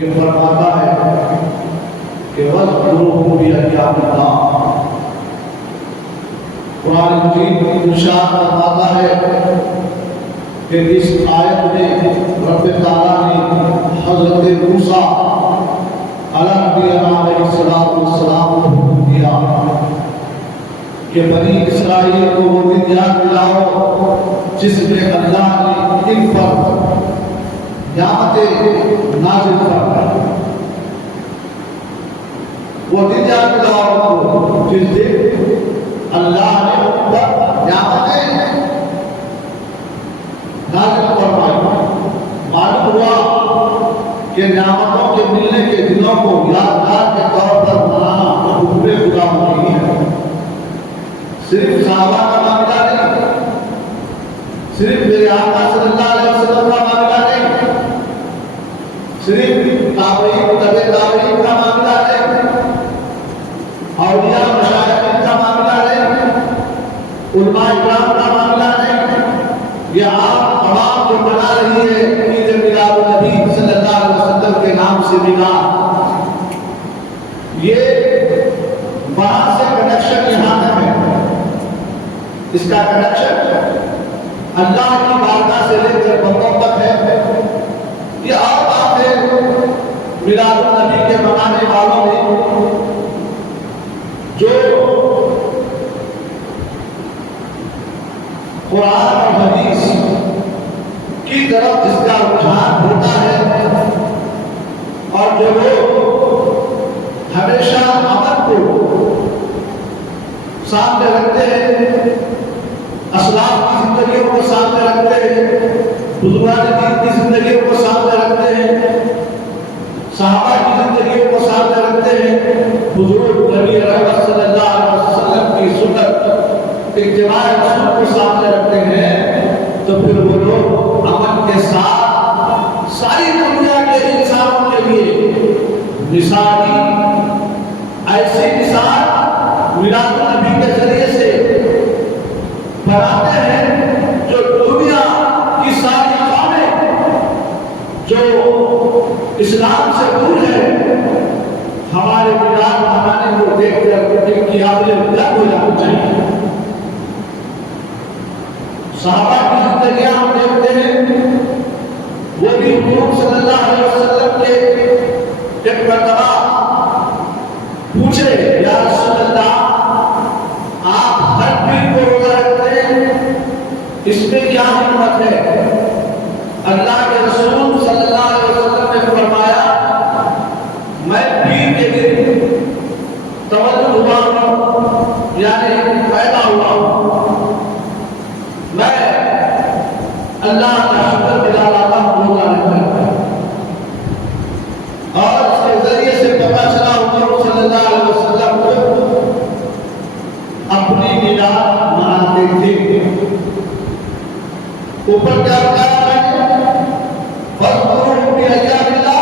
ये फरमाता है कि वज़्कुरूहु बिअय्यामिल्लाह। कुरान मजीद इरशाद फरमाता है कि इस आयत में रब ताला ने हज़रत मूसा अलैहिस्सलाम को हुक्म दिया कि बनी इसराइल को वो दिन याद दिलाओ जिसमें अल्लाह ने इन पर नियामतें नाज़िल फरमाई। वो दिन याद दिलाओ जिस दिन अल्लाह ने उन पर नियामतें नाज़िल फरमाई। मालूम हुआ कि नियामतों के मिलने के दिनों को यादगार के तौर पर मनाना हुक्म खुदा नहीं है। सिर्फ सहाबा का मामला नहीं, सिर्फ मेरे आका सल्लल्लाहु अलैहि वसल्लम का मामला नहीं, सिर्फ ताबईन तबे ताबईन का मामला नहीं, औलिया मशाइख का मामला नहीं, उलमा इकराम का मामला नहीं। ये आप तमाम जो मना रही है ईद मिलाद नबी सल्लल्लाहु अलैहि वसल्लम के नाम से मिलाद, ये वहां से कनेक्शन यहाँ तक है। इसका कनेक्शन अल्लाह की बारगाह से लेकर बंदों तक है। ये और बात है मिलाद नबी के मनाने वालों में जो कुरान और हदीस की तरफ जिसका रुझान होता है और जो लोग हमेशा अमल को सामने रखते हैं, असलाफ की जिंदगियों को सामने रखते हैं, बुजुर्गान दीन की जिंदगियों को सामने रखते हैं, सहाबा की जिंदगियों को सामने रखते हैं, बुजुर्ग नबी रहमत सल्लल्लाहु अलैहि वसल्लम की सुन्नत इत्तिबा रसूल को सामने रखते हैं, तो फिर वो लोग अमल के साथ सारी दुनिया के इंसानों के लिए मिसाली ऐसी मिसाल मिलाद नबी के जरिए से बनाते हैं जो दुनिया की सारी कौमें जो इस्लाम से दूर है हमारे मिलाद मनाने को देखकर इनकी आंखें दर्द हो जानी चाहिए। सहाबा की जिंदगियां हम देखते हैं, वो भी हुजूर सल्लल्लाहु अलैहि वसल्लम के एक मर्तबा पूछे, या रसूल अल्लाह, आप हर पीर को रोजा रखते हैं, इसमें क्या हिम्मत है? अल्लाह के रसूल सल्लल्लाहु अलैहि वसल्लम ने फरमाया, मैं पीर के दिन तवल्लुद हुआ हूं, यानी पैदा हुआ हूं, मैं अल्लाह का शुक्र दिला रहा हूं रोजा रखकर। और इसके जरिए से पता चला हुजूर सल्लल्लाहु अलैहि वसल्लम को अपनी मिलाद मनाते थे। ऊपर क्या बताया मैंने? वज़्कुरूहु बिअय्यामिल्लाह।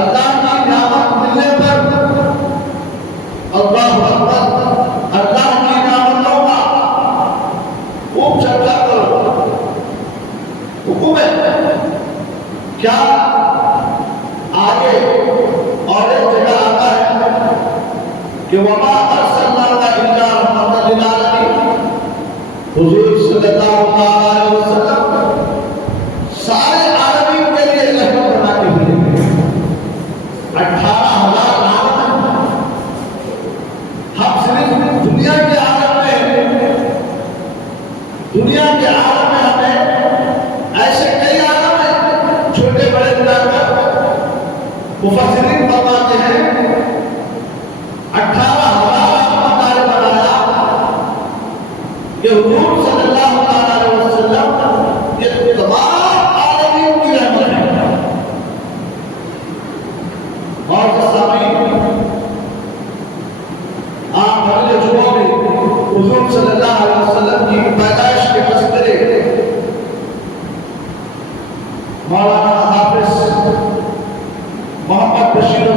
अल्लाह की नियामत मिलने पर अल्लाहु अकबर, अल्लाह की नियामतों का खूब चर्चा करो। हुक्म है क्या? आगे और एक जगह आता है कि वमा अरसलनाका इल्ला रहमतल लिल आलमीन। हुजूर सल्लल्लाहु अलैहि वसल्लम सारे आलमीन के लिए रहमत बना के भेजे। 18,000 आलम हम सिर्फ दुनिया के आलम में हमें ऐसे कई आलम हैं, छोटे बड़े मिलाकर मुफस्सिरीन फरमाते हैं 18,000 बनाया कि हुजूर सल्लल्लाहु अलैहि वसल्लम ये तमाम आलमीन की रहमत है। और आप अगले जुम्मों में हुजूर सल्लल्लाहु अलैहि वसल्लम की पैदाइश के तस्करे मौलाना हाफिज मोहम्मद बशीर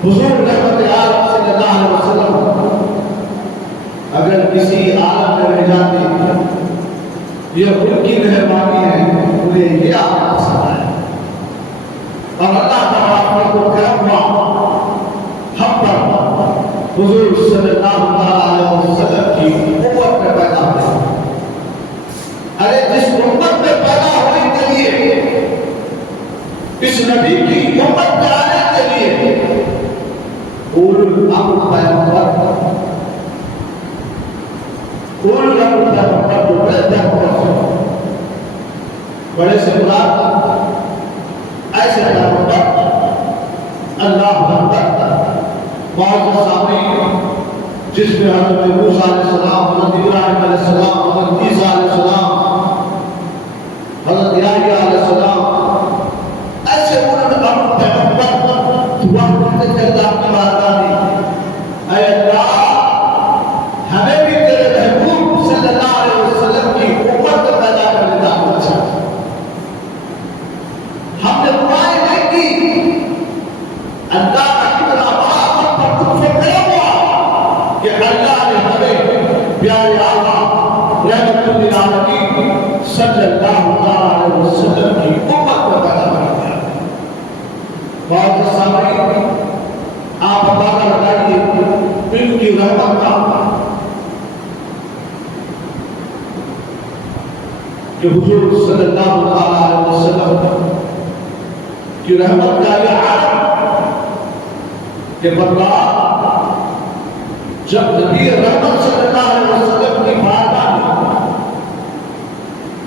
हुजूर रहमत आलम सल्लल्लाहु अलैहि वसल्लम अगर किसी आलम में रह जाते, ये उनकी मेहरबानी है, उन्हें ये आलम पसंद आया और अल्लाह तआला को करम हुआ हम पर हुजूर सल्लल्लाहु अलैहि वसल्लम की उम्मत में पैदा हुए। अरे जिस उम्मत में पैदा होने के लिए, इस नबी की उम्मत में आने के लिए उलुल अम्र पैगंबर बड़े से मुराद ऐसे पैगंबर अल्लाह बहुत सामने जिसमें हज़रत मूसा अलैहिस्सलाम, हज़रत इब्राहीम अलैहिस्सलाम, हज़रत ईसा अलैहिस्सलाम, हज़रत याहया अलैहिस्सलाम, ऐसे उन्होंने अपने पैगंबर दुआ करते थे अल्लाह की बारगाह में, ऐ अल्लाह हमें भी तेरे महबूब सल्लल्लाहु अलैहि वसल्लम की उम्मत में पैदा करने का अच्छा। हमने दुआएं नहीं की, अल्लाह का कितना बड़ा हम पर तुझसे करम हुआ कि अल्लाह ने हमें प्यारे आका रहमतुल लिल आलमीन सल्लल्लाहु अलैहि वसल्लम की उम्मत में पैदा कर दिया। बहुत सामने आप अंदाजा लगाइए इनकी रहमत का कि हुजूर सल्लल्लाहु अलैहि वसल्लम की रहमत का यह आलम कि बंदा जब नबी रहमत सल्लल्लाहु अलैहि वसल्लम की बारगाह में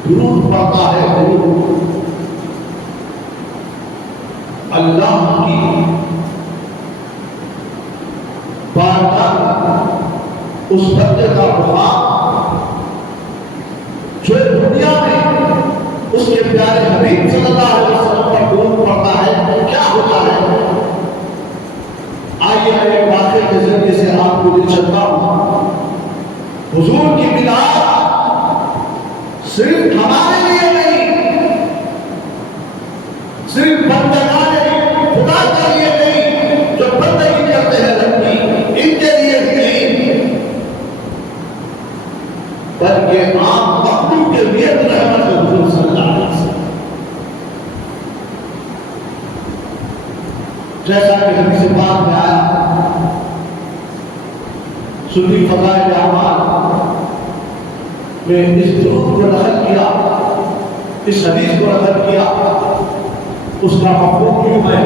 दुरूद पढ़ता है, दुरूद अल्लाह की बारगाह उस बंदे का मुकाम जो दुनिया में उसके प्यारे हबीब सल्लल्लाहु अलैहि वसल्लम पर दुरूद पढ़ता है, क्या होता है? आइए मैं एक वाक़े के जरिए से आपको दिलचस्पा हूं। हुजूर की मिलाद सिर्फ हमारे लिए नहीं, सिर्फ बंदगाने खुदा के लिए नहीं, जो बंदगी करते हैं रब्बी, इनके लिए ही नहीं, बल्कि आम मखलूक के लिए रहमत है हुजूर सल्लल्लाहु अलैहि वसल्लम। जैसा कि हदीस पाक में आया, सुन्नी फज़ाइल अमाल में इस दुरूद को नक़ल किया, इस हदीस को नक़ल किया, उसका मफ़हूम यूं है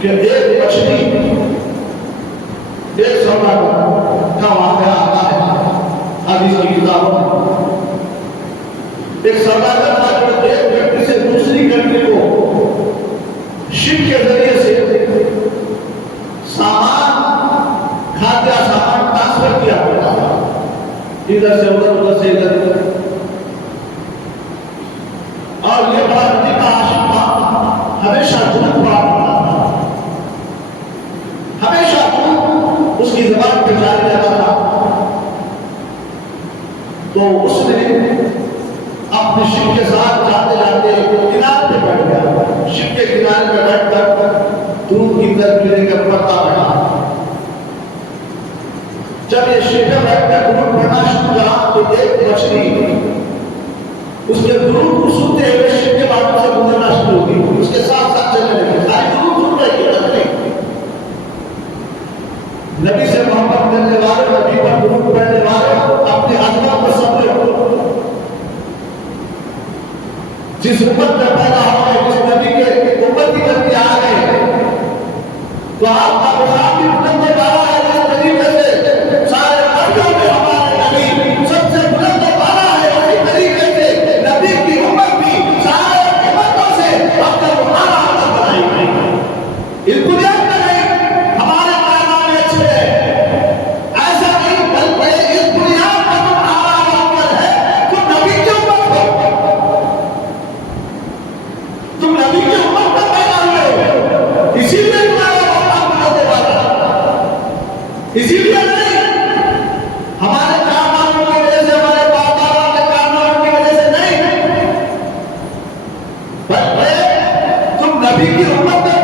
कि एक मछली, एक सौदागर का वाक़या आता है हदीस की किताबों में। एक सौदागर था जो एक कंट्री से दूसरी कंट्री को शिप के जरिए से सामान, खाद्य सामान ट्रांसफर किया करता था, इधर से उधर, उधर से इधर। और ये बड़ा नबी का आशिक था, हमेशा दुरूद पढ़ा करता था, हमेशा दुरूद उसकी ज़बान पे जारी रहता था। तो उसने अपने शिप के साथ जाते जाते किनारे पे बैठ गया, शिप के किनारे पे बैठकर दूध की तरफ लेकर पढ़ता रहा। जब ये शिप पे बैठकर दूध पढ़ना शुरू किया तो एक मछली उसके दूध को सुनते हुए शिप के बाजू से गुजरना शुरू हो गई, उसके साथ साथ चलने लगी, सारी दूध सुन रही है। नबी से मोहब्बत करने वाले, नबी पर दूध पढ़ने वाले अपने अज़मत पर सब्र, जिस उम्मत में पैदा हो गए, जिस नबी के उम्मती बनके आ गए, तो आपका मुखातिब बुलंद वाला है। जिस तरीके से सारे मर्दों में हमारे नबी सबसे बुलंद वाला है, उसी तरीके से नबी की उम्मत भी सारे उम्मतों से अपना मुहारा बनाई गई। इस बुनियाद पर नहीं हमारे पैगाम अच्छे हैं, ऐसा नहीं, बल्कि इस बुनियाद पर तुम्हारा अवसर है, तुम नबी की उम्मत हो, तुम नबी की उम्मत में पैदा हुए हो, इसीलिए तुम्हारा मुकाम बुलंद वाला, इसीलिए नहीं हमारे कारनामों की वजह से, हमारे बाप-दादा के कारनामों की वजह से नहीं, बल्कि तुम नबी की उम्मत में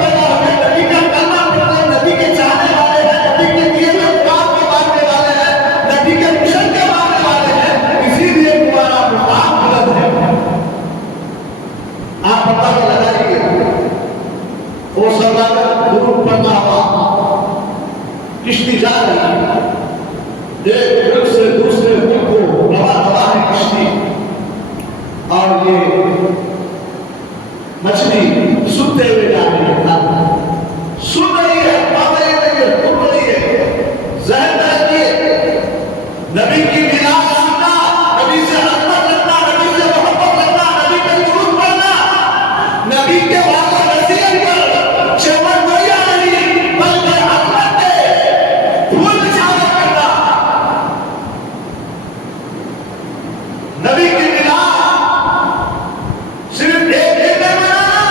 आप पता लगाइए वो सौदागर दूर पड़ना हुआ किश्ती जा रही है, एक मुल्क से दूसरे मुल्क को रवा है किश्ती, और ये मछली सुनते हुए जा रही है, सुन रही है, पढ़ रही है, सुन रही है। जहन में रखिए, नबी की मिलाद सुनना, नबी से हरमत रखना, नबी से मोहब्बत रखना, नबी पे दुरूद पढ़ना, नबी के वाक़ा नसीहत पर चमन गोया नहीं बल्कि हरमत दे फूल बिछावा करना। नबी की मिलाद सिर्फ एक दिन में मनाना,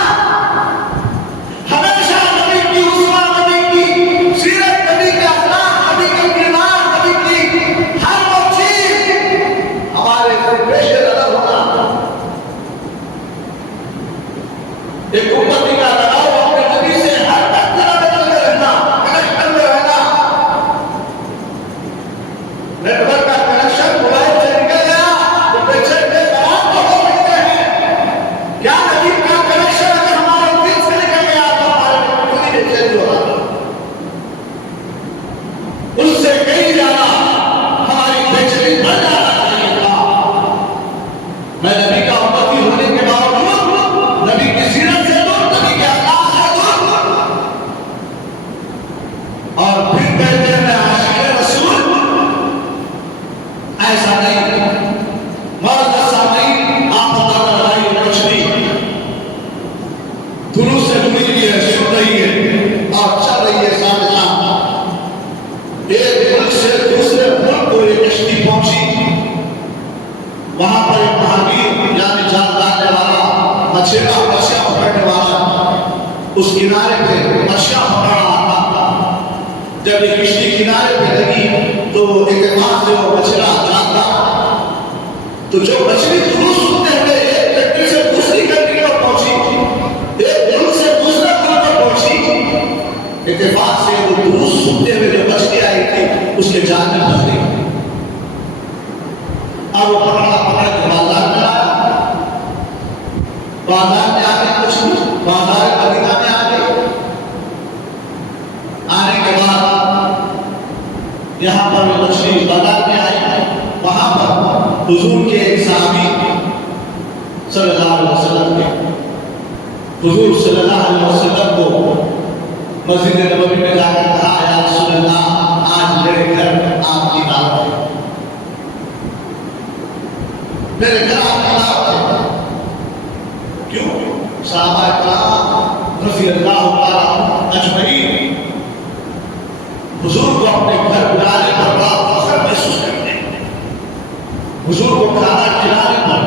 हमेशा नबी की उस्वा, नबी की सीरत, नबी के अखलाक, नबी के किरदार, नबी की हर वो चीज हमारे पेश नजर होना। एक उम्मती का लगाव अपने नबी से हर तरह में रहना, कनेक्शन में रहना। नेटवर्क का कनेक्शन मोबाइल से निकल गया तो पेशेंट के सवाल तो हो सकते हैं। क्या नबी का कनेक्शन अगर हमारे दिल से निकल गया तो हमारे पूरी में चेंज हो रहा, उससे कहीं ज्यादा हमारी बेचैनी बढ़ जाना चाहिए था। मैं नबी का उम्मती होने के बावजूद नबी की सीरत से दूर, नबी के अखलाक से दूर, और फिर कहते हैं मैं आशिक़ रसूल। ऐसा नहीं, मौजूद सामने आप पता लगाइए, मछली दुरूद से जुड़ी हुई है, सुन रही है और चल रही है साथ साथ। एक मुल्क से दूसरे मुल्क को एक कश्ती पहुंची, वहां पर एक महावीर यानी जान डालने वाला, मछलियां पकड़ने वाला उस किनारे पे मछलियां पकड़ रहा था। जब ये किश्ती किनारे पे लगी तो एक हाथ से वो मछलियां जानता, तो जो मछली दुरूद सुनते हुए एक कंट्री से दूसरी कंट्री पर पहुंची, एक मुल्क से दूसरे मुल्क पर पहुंची, इत्तेफाक से वो दुरूद सुनते हुए जो मछली आई थी उसके जान में फंस गई। अब वो पकड़ के बाजार में आया, बाजार में आके मछली बाजार मदीना में आ गई। आने के बाद यहाँ पर वो मछली बाजार में आई, वहां पर हुजूर के एक सहाबी सल्लल्लाहु अलैहि वसल्लम के हुजूर सल्लल्लाहु अलैहि वसल्लम को मस्जिद नबवी में जाकर कहा, या रसूलल्लाह, आज मेरे घर आपकी दावत है, मेरे घर आपकी दावत है। क्यों? सहाबा किराम रज़ियल्लाहु ताला अजमईन हुजूर को अपने घर बुलाने पर बड़ा फख्र महसूस करते हैं, हुजूर को खाना खिलाने पर,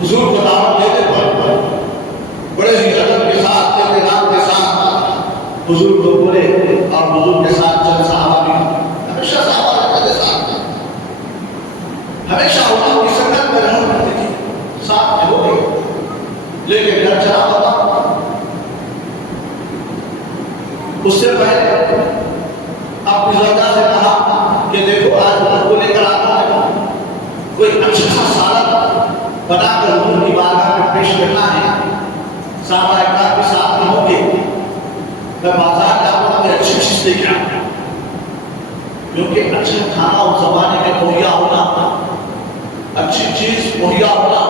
हुजूर को दावत देने पर बड़े ही अदब के साथ, एहतराम के साथ हुजूर को बोले। और हुजूर के साथ चंद सहाबा भी, हमेशा सहाबा के साथ, हमेशा हुजूर की संगत में रहा करते थे, साथ में हो गए, लेकिन घर चला बाबा। उससे पहले अपनी ज़ौजा से कहा कि देखो आज को लेकर आता है, कोई अच्छा सालन बनाकर हुजूर की बारगाह में पेश करना है, साहबा इकराम के साथ में होंगे, मैं बाजार जाऊंगा कोई अच्छी चीज लेके आऊंगा, क्योंकि अच्छा खाना उस जमाने में मुहैया होना, अच्छी चीज मुहैया होना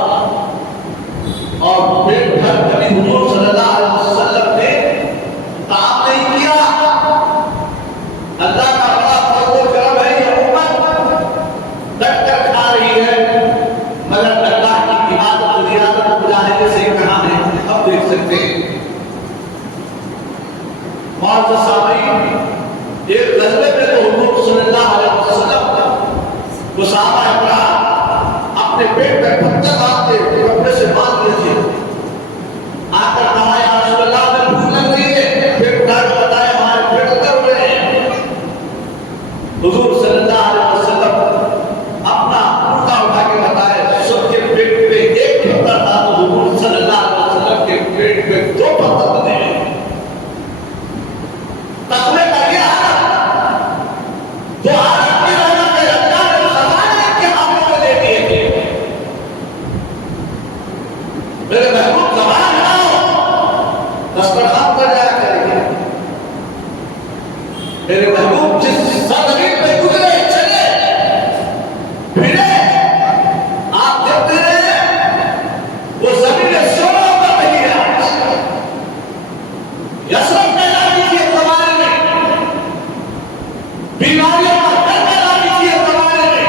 और पेट भर कभी हुजूर सल्लल्लाहु अलैहि वसल्लम ने काम नहीं किया। अल्लाह का बड़ा फजल करम है, ये उम्मत डट कर खा रही है, मगर अल्लाह की इबादत और रियादत मुजाहिदे से कहां है अब देख सकते हैं। मौजूद सामईन, एक गज़वे में तो हुजूर सल्लल्लाहु अलैहि वसल्लम को सहाबा इकराम अपने पेट में पत्थर बांध के कपड़े से बांध दिए थे। आकर कहा, या रसूलल्लाह, मैं भूख लग रही है, पेट उठा के बताया हमारे पेट उतर हुए हैं। हुजूर सल्लल्लाहु अलैहि वसल्लम अपना मुर्दा उठा के बताया, सबके पेट पे एक पत्थर था तो हुजूर सल्लल्लाहु अलैहि वसल्लम के पेट पे मेरे महबूब जबान बनाओ, दस्तरखान पर जाया करेंगे। मेरे महबूब जिस सरजमीन पे गुजरे, चले फिरे, आप देखते हैं वो जमीन सोना पर नहीं है। यसरत में लागी थी एक जमाने में, बीमारियों का घर में लागी थी एक जमाने में,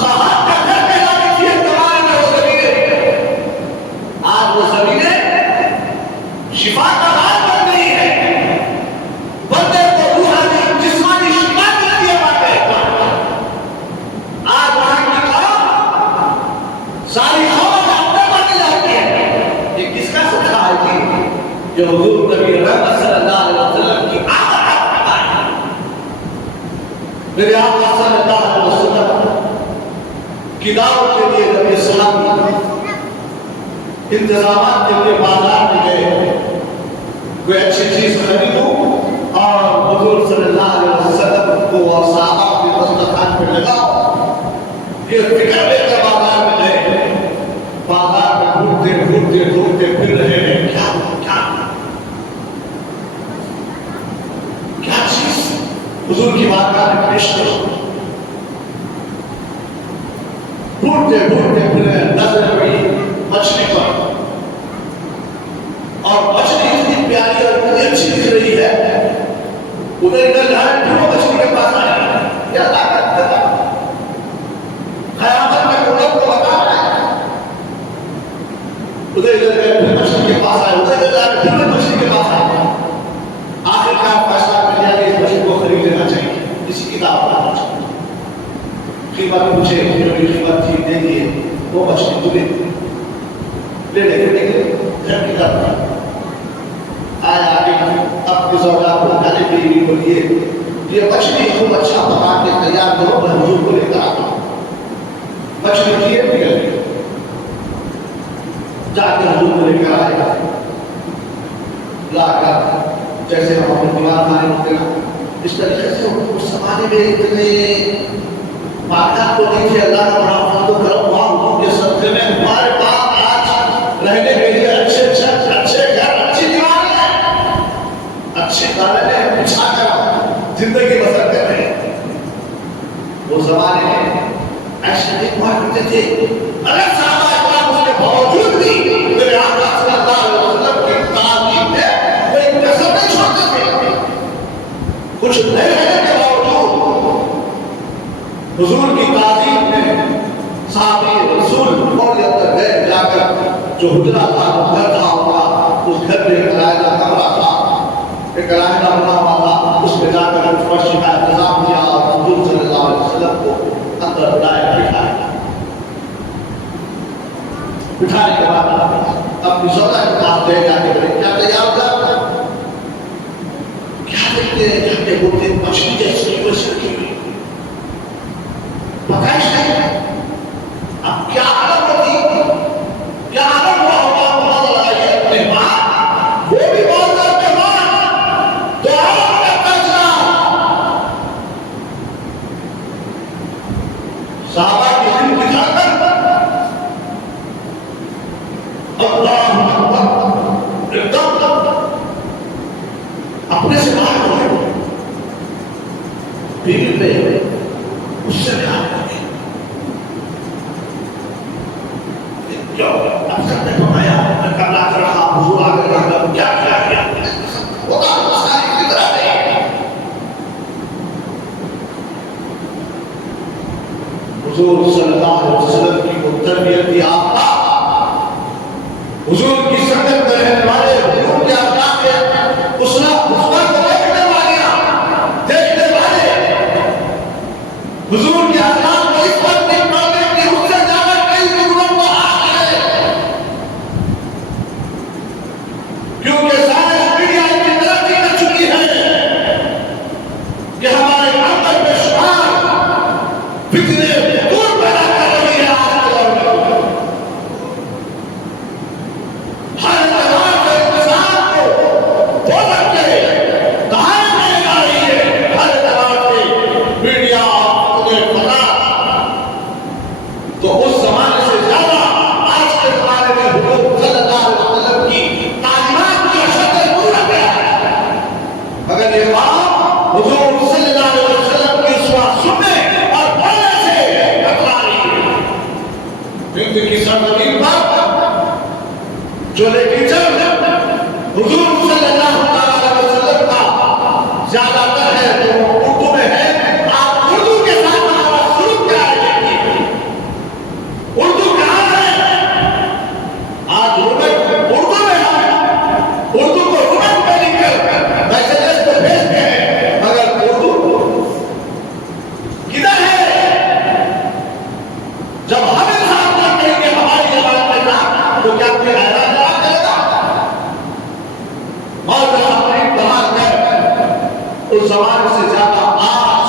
खहात का घर में लागी थी एक जमाने में वो जमीनें। आज वो जमीनें शिफा का हाल बन गई है। बंदे को रूहानी जिस्मानी शिफा मिलती है वहां पे। आज वहां की कौम सारी कौम अपने बन जाती है। ये किसका सदका है कि जो हुजूर नबी रहमत सल्लल्लाहु अलैहि वसल्लम की आमद है। मेरे आका सल्लल्लाहु अलैहि वसल्लम की दावत के लिए जब ये सहाबी इंतजामात के लिए बाजार में गए, कोई अच्छी चीज खरीदो और हुजूर सल्लल्लाहु अलैहि वसल्लम को और सहाबा के दस्तरखान पे लगाओ, ये फिक्र लेकर बाजार में गए। बाजार में घूमते फिर रहे हैं, क्या क्या क्या चीज हुजूर की बारगाह में पेश करो। घूमते फिर नजर पड़ी मछली पर, और मछली इतनी प्यारी और इतनी अच्छी दिख रही है। उधर इधर जाए दोनों मछली के पास आए, क्या ताकत है क़यामत में लोगों को बता रहा है। उधर इधर गए फिर मछली के पास आए, उधर इधर जाए फिर मछली के पास आए। आखिरकार फैसला कर लिया कि इस मछली को खरीद लेना चाहिए, इसी की दावत करना चाहिए। कीमत पूछे, जो भी कीमत थी दे दिए, वो मछली तुले ले लेके घर की तरफ आया। आगे अपनी सौदा को खाने पीने को लिए ये मछली खूब अच्छा पका के तैयार करो, मैं हुजूर को लेकर आता हूँ। मछली किए निकल गई, जाकर हुजूर को लेकर आएगा। लाकर जैसे हम अपने दीवार मारे होते ना, इस तरीके से उस जमाने में इतने बात को नहीं थे। अल्लाह का बड़ा फजल करम हुआ हुजूर के सदक़े में हमारे पास आज रहने के लिए अच्छे छत, अच्छे घर, अच्छी दीवारें हैं, अच्छी दालें बिछा कर जिंदगी बसर कर रहे हैं। वो जमाने में ऐसे नहीं हुआ करते थे। अगर साहबा इकराम उसके बावजूद भी मेरे आका सल्लल्लाहु अलैहि वसल्लम की तालीम में कोई कसर नहीं छोड़ते थे। कुछ नहीं रहने के बावजूद हुजूर की तालीम में साहबी रसूल और अंदर गए, जाकर जो हुजरा था, घर था उनका, उस घर में किराए का कमरा था, एक किराए का बना हुआ था, उसमें जाकर कुछ फर्श का इंतजाम किया और हुजूर सल्लल्लाहु अलैहि वसल्लम को अंदर बुलाया, बिठाने के बाद अपनी सौदा के पास ले जाके बोले, क्या तैयार होगा? क्या देखते हैं? जाके बोलते मछली जैसी वैसी रखी हुई पकाइश है। अब क्या हालत होती, क्या हालत हुआ होगा, पता लगाइए। मेहमान वो भी बहुत सारे मेहमान तो आपका फैसला साहबा की दिल दिखाकर अल्लाह अकबर एकदम अपने से बाहर हो गए। बीवी पे उससे कहा क्यों अब तक नहीं बनाया, कमला कर रहा हुजूर आ गए, क्या क्या क्या होगा सारी फिक्र है। हुजूर सल्लल्लाहु अलैहि वसल्लम की वो तरबियत की आपका, हुजूर की संगत में रहने वाले, हुजूर के अखलाक के उसना को देखने वाले हुजूर के अखलाक को इस वक्त नहीं पढ़ने की उससे ज्यादा कई लोगों को हाथ है। क्योंकि साइंस मीडिया इतनी तरक्की कर चुकी है कि हमारे अंदर में शुमार फितने दूर पैदा कर रही है। आज के दौर में जो लिटरेचर हुजूर सल्लल्लाहु अलैहि वसल्लम का ज्यादातर है तो वो उर्दू में है। आप उर्दू के साथ हमारा शुरू क्या है, उर्दू कहाँ है? आज उर्दू में हम उर्दू को रुमन में लिखकर मैसेजेस को भेजते हैं, मगर उर्दू किधर है? जब हम इंसान को कहेंगे हमारी जबान में ना, तो क्या कोई हैरान ना करेगा? मौलाना अपनी कमाल कर उस जमाने से ज्यादा आज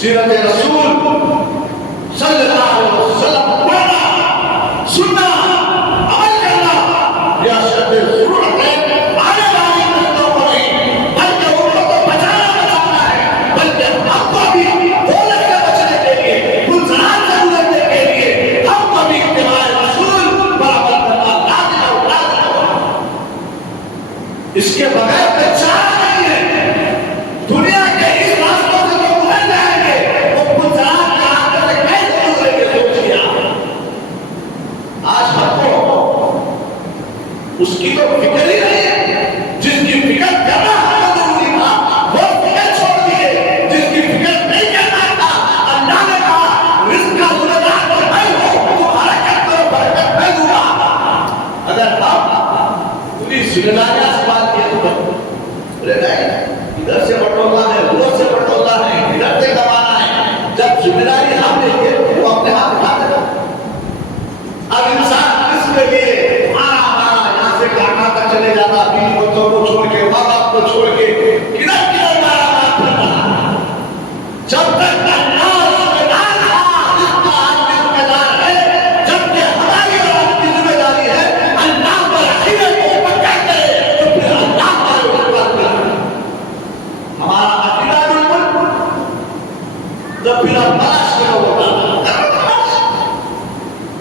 सीरत रसूल सल्लल्लाहु अलैहि वसल्लम पढ़ना, सुनना, अमल करना यह शर्त जरूरत है। आने वाली नस्लों को नहीं, बल्कि उनको तो बचाना है, बल्कि हमको भी दौलत से बचने के लिए, गुलजार से गुजरने के लिए हमको भी इत्तिबा रसूल पर अमल करना लाज़िम है। इसके बगैर तो चारा नहीं है। दुनिया के इस रास्तों से जो गुजर जाएंगे वो गुजरात के रास्ते से कैसे गुजरेंगे, सोचिए आप। आज हमको उसकी तो फिक्र ही नहीं है। जिसकी फिक्र करना हमको जरूरी था वो फिक्र छोड़ दिए। जिसकी फिक्र नहीं करना था, अल्लाह ने कहा रिज़्क़ का ज़िम्मेदार तो मैं हूं, तुम्हारा करो बरकत मैं दूंगा। अगर हम पूरी जिम्मेदारियां संभाल के तो बोले नहीं, इधर से बटोरना है, उधर से बटोरना है, इधर से कमाना है। जब जिम्मेदारी हम लेंगे वो अपने हाथ उठा देगा। अब इंसान इसके लिए यहाँ से काटा तक चले जाता, बीवी बच्चों को छोड़ के, माँ बाप को छोड़ के किधर किधर मारा फिरता। जब तक अल्लाह जिम्मेदार था, जिसका आदमी जिम्मेदार है, जबकि हमारी और आपकी जिम्मेदारी है अल्लाह पर अकीदे को पक्का करे, तो फिर अल्लाह हमारे ऊपर करे। हमारा अकीदा बिल्कुल तो फिर हम तलाश करो होगा,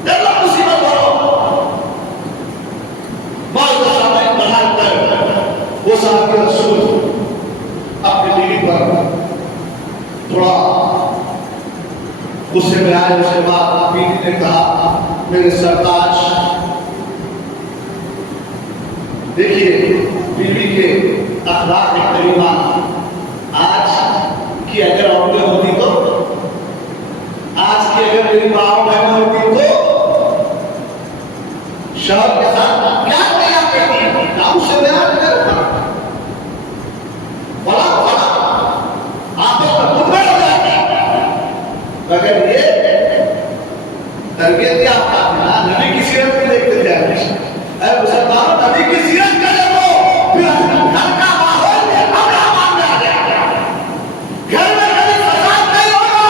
जब मुसीबत हो वो साहब रसूल अपनी बीवी पर थोड़ा गुस्से में आए। उसके बाद बीवी ने कहा मेरे सरताज, देखिए बीवी के अखलाक करीमा आज की अगर औरतें होती तो, आज की अगर मेरी माँ बहन होती तो शहर के साथ क्या किया करती, गाँव से बयान करता बड़ा बड़ा आपस में मुठभेड़ हो जाती। अगर ये तरबियत आपका ना नबी की सीरत में देखते थे हमेशा, अरे मुसलमानों नबी की सीरत का देखो, फिर घर का माहौल अमन में आ जाएगा, घर में कभी फसाद नहीं होगा।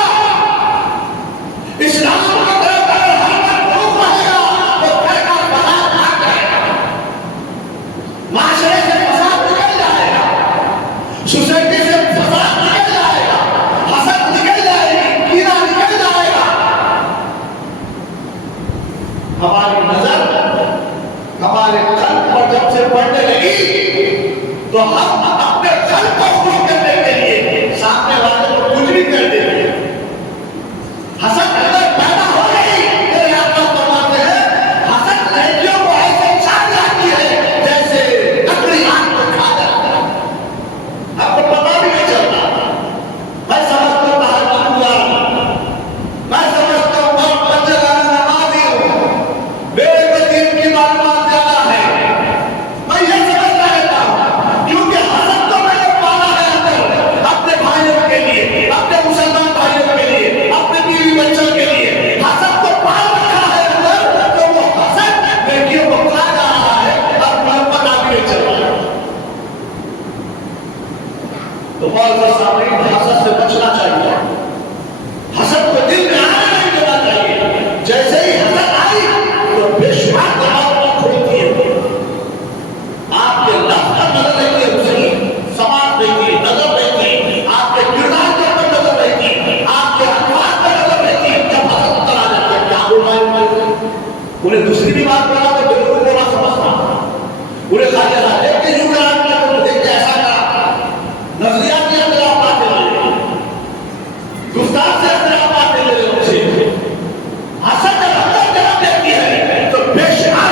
इस्लाम की तरफ अगर हर वक्त रुख रहेगा तो घर का फसाद भाग जाएगा, माशरे से फसाद निकल जाएगा, सोसाइटी से फसाद निकल जाएगा, हसद निकल जाएगी, कीना निकल जाएगा। हमारी नजर हमारे कल्ब पर जब से पड़ने लगी तो हम अपने कल्ब को खुश करने के लिए सामने वाले को कुछ भी कर देते हैं। हसद अगर पैदा हो गई तो यात्रा फरमाते हैं हसद लड़कियों को ऐसे छा जाती है जैसे लकड़ी आग को खा जाता है, आपको पता भी नहीं चलता। मैं समझता हूँ तहज्जुद हुआ, मैं समझता हूँ बहुत पंजगाना नमाज़ी हूँ, मेरे को दीन की मालूमात ज्यादा है, मैं ये समझता रहता हूँ। क्योंकि हसद तो मैंने पाला है अंदर, अपने भाइयों के लिए, अपने मुसलमान भाइयों के लिए, अपने बीवी बच्चों के लिए हसद को पाल रखा है अंदर, तो वो हसद लड़कियों को खा जा रहा है और मुझे पता भी नहीं चल रहा। तो बहुत सामने हसद से बचना चाहिए, हसद को दिल में आने नहीं देना चाहिए। जैसे ही हसद आई तो बेशुमार दबाव खुलती है, आपके लफ्ज़ पर नजर रहती है, उसकी समाज रहती है, नजर रहती है, आपके किरदार पर नजर रहती है, आपके अखबार पर नजर रहती है। जब हसद उतर आ जाती है क्या बोल रहा है, उन्हें दूसरी भी बात करा तो बिल्कुल बोला समझता, उन्हें खाली राजे के यूं करा तो मुझे कैसा करा, नजरिया के अंदर आप बातें ले रहे, गुफ्तार से अंदर आप बातें ले रहे, हसद जब अंदर जन्म लेती है तो बेशुमार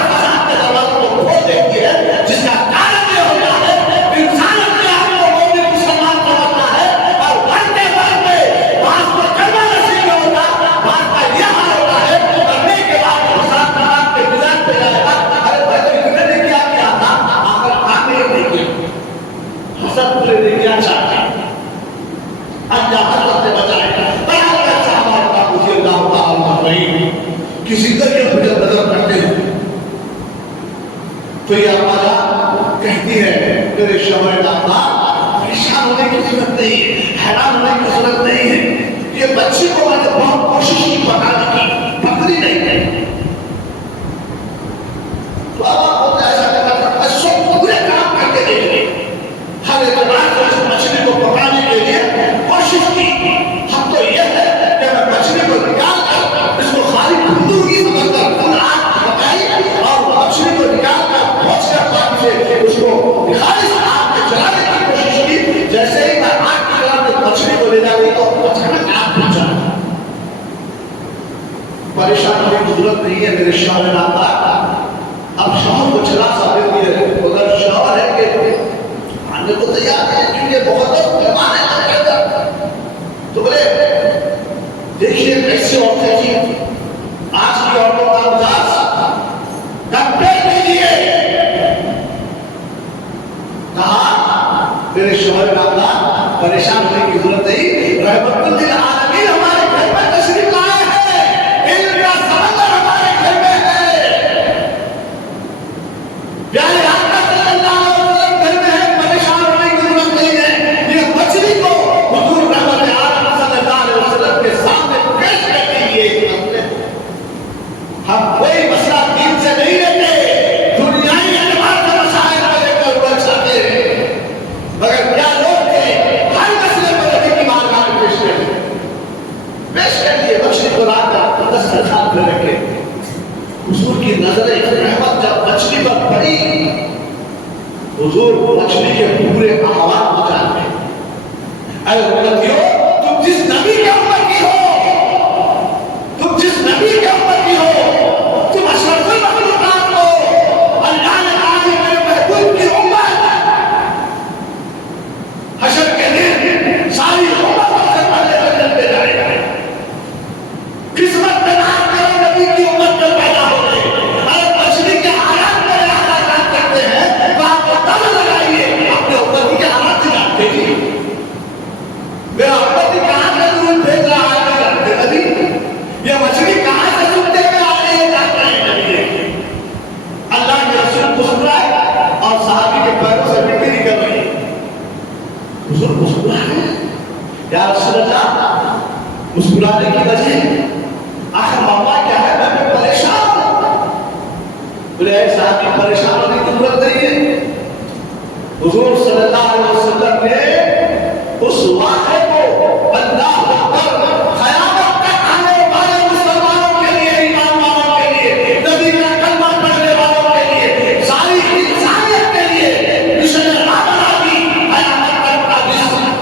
फजीलत नजर करते हैं। तो ये आवाज़ कहती है मेरे शौहर नामदार, परेशान होने की जरूरत नहीं है, हैरान होने की जरूरत नहीं है। ये बच्ची को मैंने बहुत कोशिश की पकाने की, पकड़ी नहीं। तो अब आप होता ऐसा करना सब पूरे काम करके देंगे। हर एतबार से उस मछली को पकाने के लिए कोशिश की। हम तो ये है कि मैं मछली को निकाल कर इसको खाली खुदूंगी समझकर खुद आग पकाई और मछली को निकाल कर पहुंच कर पानी से उसको खाली आग में जलाने की कोशिश की। जैसे ही मैं आग की तरफ मछली को ले जाऊंगी तो अचानक आग पहुंचा। परेशान होने की जरूरत नहीं है मेरे शौहर नामदार। अब शौहर को चला सा देती है। अगर शौहर है कि आने को तैयार है क्योंकि बहुत मेहमान है, तो बोले देखिए कैसे औरतें थी आज की औरतों का मिजाज डॉक्टर कीजिए। कहा मेरे शौहर नामदार परेशान होने की जरूरत नहीं, रहमतुल लिल आलमीन हमारे घर में तशरीफ लाए हैं, इनका समंदर हमारे घर में है। प्यारे आका सल्लल्लाहु अलैहि वसल्लम घर में है, परेशान होने की जरूरत नहीं है। ये मछली को हुजूर रहमत आलम सल्लल्लाहु अलैहि वसल्लम के सामने पेश कर दीजिए। हम कोई मसला दीन से नहीं लेते, दुनियाई एतबार से मसाइल को लेकर उलझ जाते हैं। मगर क्या लोग थे हर मसले पर नबी की बारगाह में पेश कर दिए। मछली को लाकर दस्तरखान पर रखे। हुजूर की नजरें रहमत जब मछली पर पड़ी, हुजूर मछली के पूरे आवाज को जानते हैं। अरे उम्मतियों, तुम जिस नबी के ऊपर की हो, तुम जिस नबी के ऊपर की हो, तुम अशरफुल मखलूकात हो। अल्लाह ने आज मेरे महबूब की उम्मत हशर के दिन सारी उम्मत से पहले जन्नत में जाएगी। किस्मत में नाम करो नबी की उम्मत में पैदा हो गए। अरे मछली के हालात में हालात करते हैं, वहां पर तब लगाइए अपने उम्मत के हालात से जानते ही। मेरा उम्मत कहां से दूर भेज रहा है नहीं जानते नबी। ये मछली कहां से सुनते हुए आ रही है जानते हैं नबी। अल्लाह के रसूल मुस्कुराए और सहाबी के पैरों से मिट्टी निकल रही है। हुजूर मुस्कुराए, या रसूल अल्लाह मुस्कुराने की वजह आखिर मामला क्या है, मैं परेशान हूं। बोले साहब परेशान होने की जरूरत नहीं है। हुजूर सल्लल्लाहु अलैहि वसल्लम ने उस वाक़े को अल्लाह अकबर क़यामत तक आने वाले मुसलमानों के लिए, ईमान वालों के लिए, नबी का कलमा पढ़ने वालों के लिए, सारी इंसानियत के लिए मिशन अल्लाह बना दी। क़यामत तक का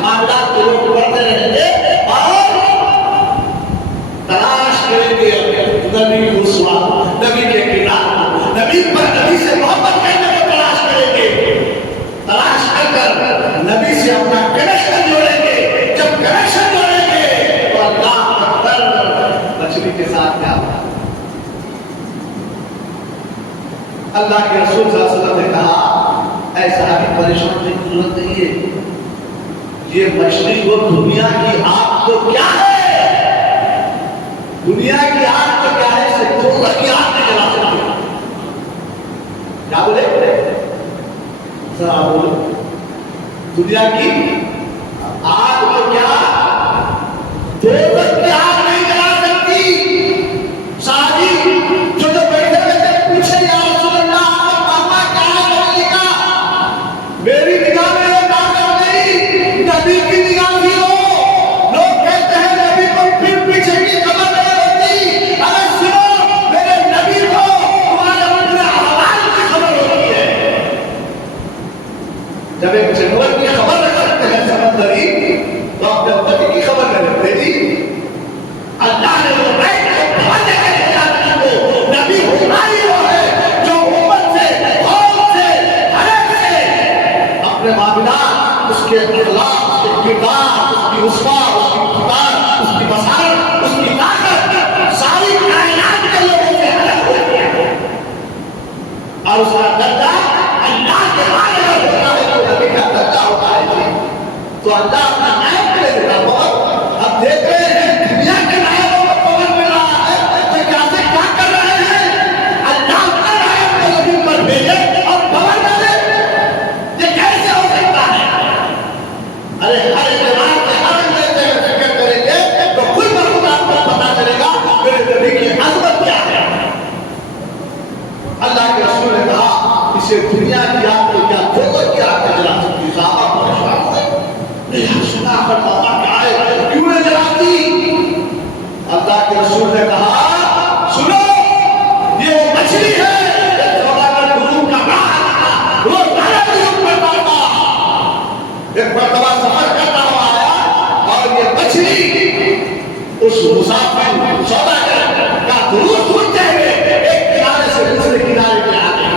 मामला को लोग पढ़ते रहेंगे और तलाश करेंगे नबी को, नबी के किनारे, नबी पर, नबी से मोहब्बत करने को तलाश करेंगे। तलाश कर नबी से अपना कनेक्शन जोड़ेंगे। जब कनेक्शन जोड़ेंगे तो अल्लाह अकबर मछली के साथ क्या होगा। अल्लाह के रसूल सल्लल्लाहु अलैहि वसल्लम ने कहा ऐसा भी परेशान होने की जरूरत नहीं है। ये मछली को दुनिया की आग तो क्या है, दुनिया की आग तो क्या है, इसे दोजख की आग नहीं जला सकती। क्या बोले सर, आप बोलो। दुनिया की आग तो क्या दोजख की आग नहीं जला सकती। शादी जो बैठे बैठे पूछे या रसूल अल्लाह आपका मामला क्या है, नबी का मेरी निगाह में ये ताकत नहीं, नबी की निगाह भी हो। लोग कहते हैं नबी को फिर पीछे की खबर नहीं होती। अरे सुनो, मेरे नबी को तुम्हारे अपने अहवाल की खबर होती है। जब एक जानवर की खबर रख सकते हैं समंदरी, तो अपने उम्मत की खबर नहीं रखते जी। अल्लाह ने वो नबी हुक्माई वो है जो उम्मत से, कौम से, हरक से अपने मामलात, उसके अखलाक, उसके किरदार, उसकी उस्वा, उसकी किताब, उसकी बसारत, उसकी ताकत सारी कायनात के लोगों से अलग होती है। और उसका दर्जा अल्लाह के बारे में होता है, तो नबी का दर्जा होता है जी। तो अल्लाह अपना नायब ले देता है। अब देख रहे हैं दुनिया के नायकों को पवन मिल रहा है, तो क्या से क्या कर रहे हैं। इससे दुनिया की आग को क्या खोकर की आग में जला सकती? साहबा परेशान हो गए, सुना कर बाबा क्या है, क्यों नहीं जलाती? अल्लाह के रसूल ने कहा, सुनो, ये वो मछली है, एक मरतबा सफर करता हुआ आया और ये मछली उस मुसाफिर सौदागर का दुरूद सुनते हुए एक किनारे से दूसरे किनारे पे आ गई।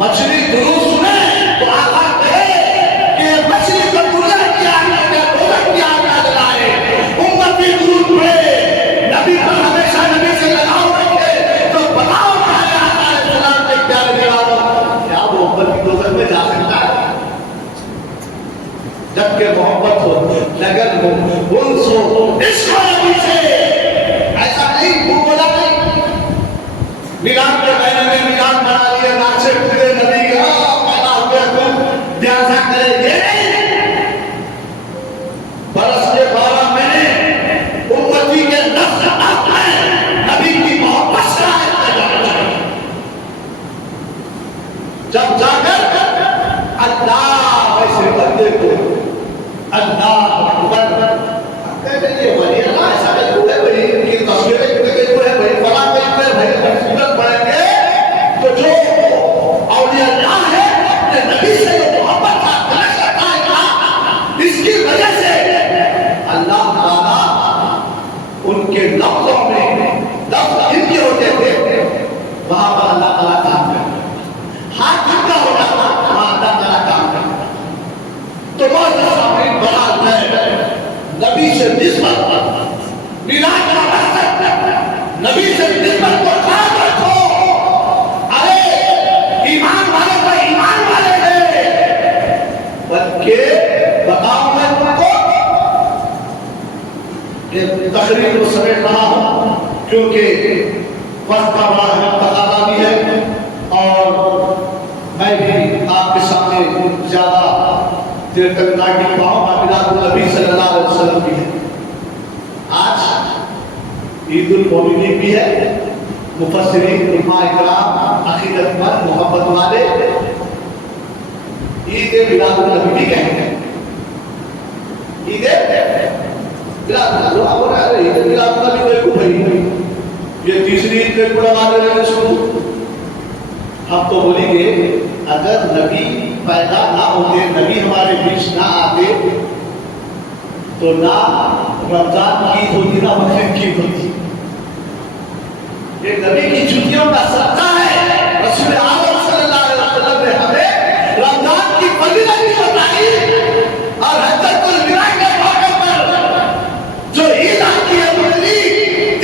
मछली दुरूद सुने तो आका कहे कि मछली को दुनिया की आग में क्या दोजख की आग में जलाए, उम्मती दुरूद पढ़े, नबी पर हमेशा नबी से लगाव रखे, तो बताओ क्या आता है सलाम के प्यारे जवाब, क्या वो उम्मती दोजख में जा सकता है? जबकि मोहब्बत हो, लगन हो, उन्स हो, इश्क नबी से, ऐसा नहीं वो बोला नहीं मिलान के महीने में मिलान बना लिए, नाचे कूदे नबी के पैदा हुए तुम ध्यान से करे, ये नहीं। बरस के 12 महीने उम्मती के नफ्स में नबी की मोहब्बत से जब जाकर अल्लाह ऐसे बंदे को अल्लाह अकबर कहते हैं, ये वली अल्लाह ऐसा नहीं है भाई, इनकी तस्वीरें कितने को है भाई, फला कहीं पे भाई तस्वीरें पढ़ेंगे तो जो औलिया अल्लाह है अपने नबी से जो मोहब्बत का कलश रखा है, इसकी वजह से अल्लाह ताला उनके लफ्जों में लफ्ज इनके होते थे, वहां पर अल्लाह ताला काम करता, हाथ जिनका होता था वहां अल्लाह ताला काम करता। तो नबी से निस्बत, मिलाद का मकसद नबी से निस्बत को कायम रखो। अरे ईमान वाले तो ईमान वाले हैं, बल्कि बताओ मैं तुमको तकरीर को समेट रहा हूं क्योंकि वक्त का बड़ा तकाजा भी है और मैं भी आपके सामने ज्यादा देर तक ना टिक पाऊं। नबी सल्लल्लाहु अलैहि वसल्लम की है, आज ईद उल मौलिद भी है, मुफस्सिरीन उलमा इकराम अकीदतमंद मोहब्बत वाले ईद मिलादुन नबी भी कहते हैं। ईद मिलादुन नबी, ईद मिलादुन नबी देखो भाई, ये तीसरी ईद पे पूरा मान रहे सुनो। हम तो बोलेंगे अगर नबी पैदा ना होते, नबी हमारे बीच ना आते तो ना रमजान की होती ना बकरीद की होती। ये नबी की छुट्टियों का सदका है। रसूल आलम सल्लल्लाहु अलैहि वसल्लम ने हमें रमजान की फजीलत भी बताई और हजरतुल विदा के मौके पर जो ईद आती है बकरीद,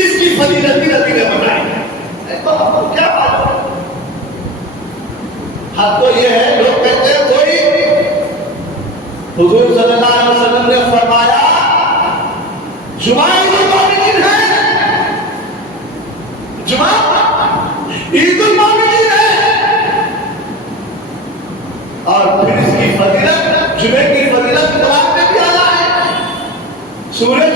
इसकी फजीलत भी नबी ने बताई। तो हमको क्या मालूम? हाँ तो ये है, लोग कहते हैं कोई हुजूर सल्लल्लाहु अलैहि वसल्लम ने फरमाया जुमा ईद उल मौलिद है, जुमा ईद उल मौलिद है, और फिर इसकी फजीलत जुमे की फजीलत कुरान में भी आया है। सूरज